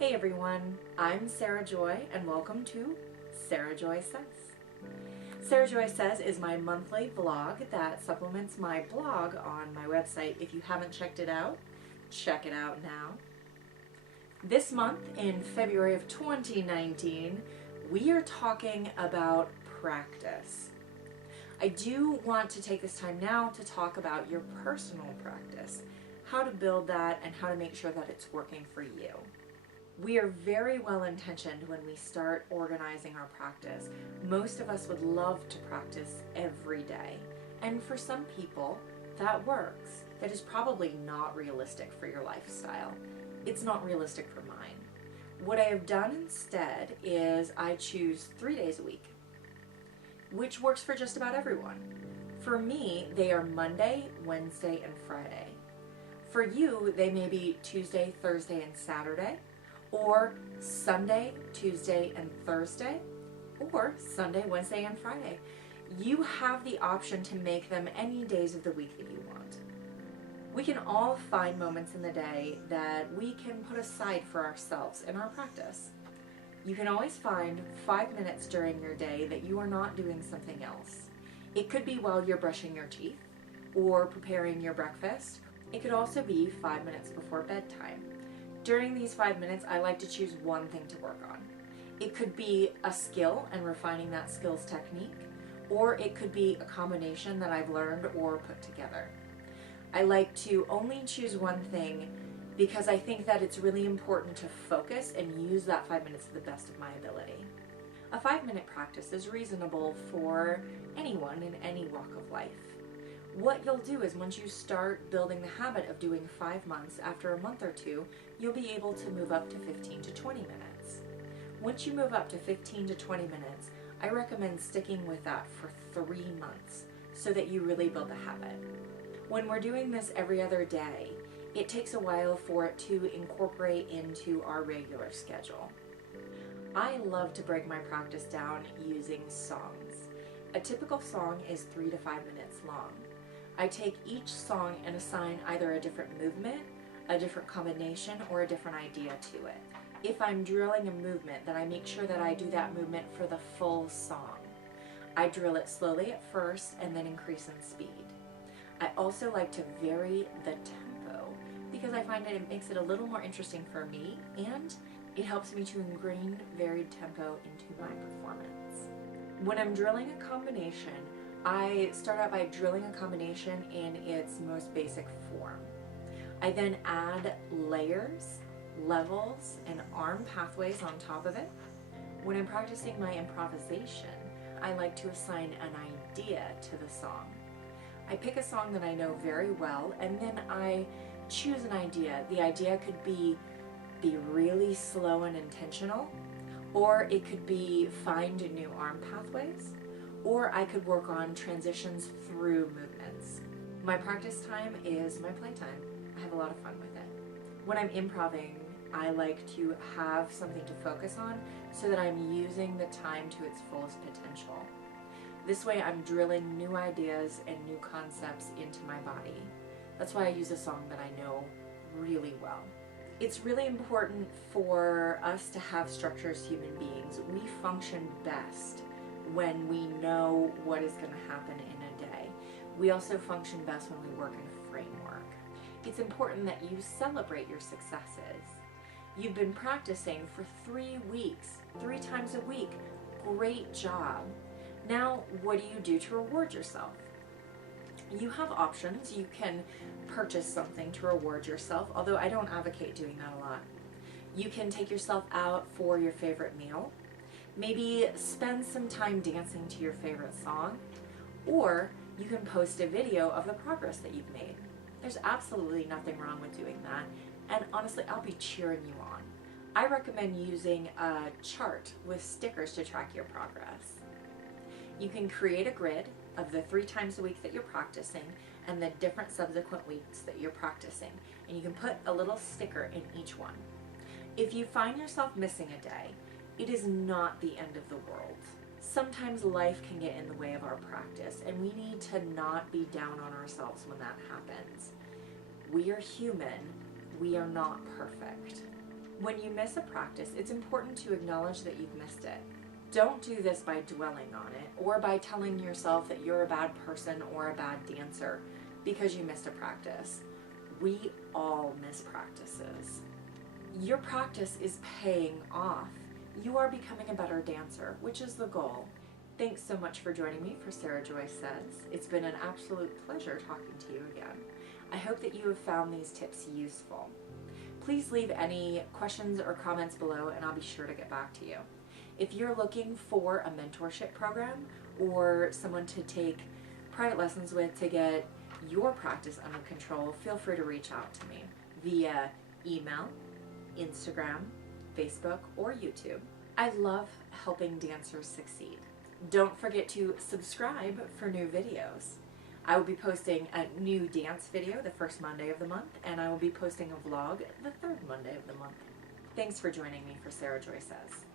Hey everyone, I'm Sarah Joy and welcome to Sarah Joy Says. Sarah Joy Says is my monthly vlog that supplements my blog on my website. If you haven't checked it out, check it out now. This month, in February of 2019, we are talking about practice. I do want to take this time now to talk about your personal practice, how to build that and how to make sure that it's working for you. We are very well intentioned when we start organizing our practice. Most of us would love to practice every day. And for some people, that works. That is probably not realistic for your lifestyle. It's not realistic for mine. What I have done instead is I choose 3 days a week, which works for just about everyone. For me, they are Monday, Wednesday, and Friday. For you, they may be Tuesday, Thursday, and Saturday, or Sunday, Tuesday, and Thursday, or Sunday, Wednesday, and Friday. You have the option to make them any days of the week that you want. We can all find moments in the day that we can put aside for ourselves in our practice. You can always find 5 minutes during your day that you are not doing something else. It could be while you're brushing your teeth or preparing your breakfast. It could also be 5 minutes before bedtime. During these 5 minutes, I like to choose one thing to work on. It could be a skill and refining that skill's technique, or it could be a combination that I've learned or put together. I like to only choose one thing because I think that it's really important to focus and use that 5 minutes to the best of my ability. A 5-minute practice is reasonable for anyone in any walk of life. What you'll do is once you start building the habit of doing 5 months, after a month or two, you'll be able to move up to 15 to 20 minutes. Once you move up to 15 to 20 minutes, I recommend sticking with that for 3 months so that you really build the habit. When we're doing this every other day, it takes a while for it to incorporate into our regular schedule. I love to break my practice down using songs. A typical song is 3 to 5 minutes long. I take each song and assign either a different movement, a different combination, or a different idea to it. If I'm drilling a movement, then I make sure that I do that movement for the full song. I drill it slowly at first and then increase in speed. I also like to vary the tempo because I find that it makes it a little more interesting for me and it helps me to ingrain varied tempo into my performance. When I'm drilling a combination, I start out by drilling a combination in its most basic form. I then add layers, levels, and arm pathways on top of it. When I'm practicing my improvisation, I like to assign an idea to the song. I pick a song that I know very well, and then I choose an idea. The idea could be really slow and intentional, or it could be find new arm pathways, or I could work on transitions through movements. My practice time is my playtime. I have a lot of fun with it. When I'm improvising, I like to have something to focus on so that I'm using the time to its fullest potential. This way I'm drilling new ideas and new concepts into my body. That's why I use a song that I know really well. It's really important for us to have structure as human beings. We function best when we know what is going to happen in a day. We also function best when we work in a framework. It's important that you celebrate your successes. You've been practicing for 3 weeks, 3 times a week. Great job. Now, what do you do to reward yourself? You have options. You can purchase something to reward yourself, although I don't advocate doing that a lot. You can take yourself out for your favorite meal. Maybe spend some time dancing to your favorite song, or you can post a video of the progress that you've made. There's absolutely nothing wrong with doing that, and honestly, I'll be cheering you on. I recommend using a chart with stickers to track your progress. You can create a grid of the 3 times a week that you're practicing and the different subsequent weeks that you're practicing, and you can put a little sticker in each one. If you find yourself missing a day, it is not the end of the world. Sometimes life can get in the way of our practice, and we need to not be down on ourselves when that happens. We are human. We are not perfect. When you miss a practice, it's important to acknowledge that you've missed it. Don't do this by dwelling on it or by telling yourself that you're a bad person or a bad dancer because you missed a practice. We all miss practices. Your practice is paying off. You are becoming a better dancer, which is the goal. Thanks so much for joining me for Sarah Joy Says. It's been an absolute pleasure talking to you again. I hope that you have found these tips useful. Please leave any questions or comments below and I'll be sure to get back to you. If you're looking for a mentorship program or someone to take private lessons with to get your practice under control, feel free to reach out to me via email, Instagram, Facebook, or YouTube. I love helping dancers succeed. Don't forget to subscribe for new videos. I will be posting a new dance video the first Monday of the month, and I will be posting a vlog the third Monday of the month. Thanks for joining me for Sarah Joy Says.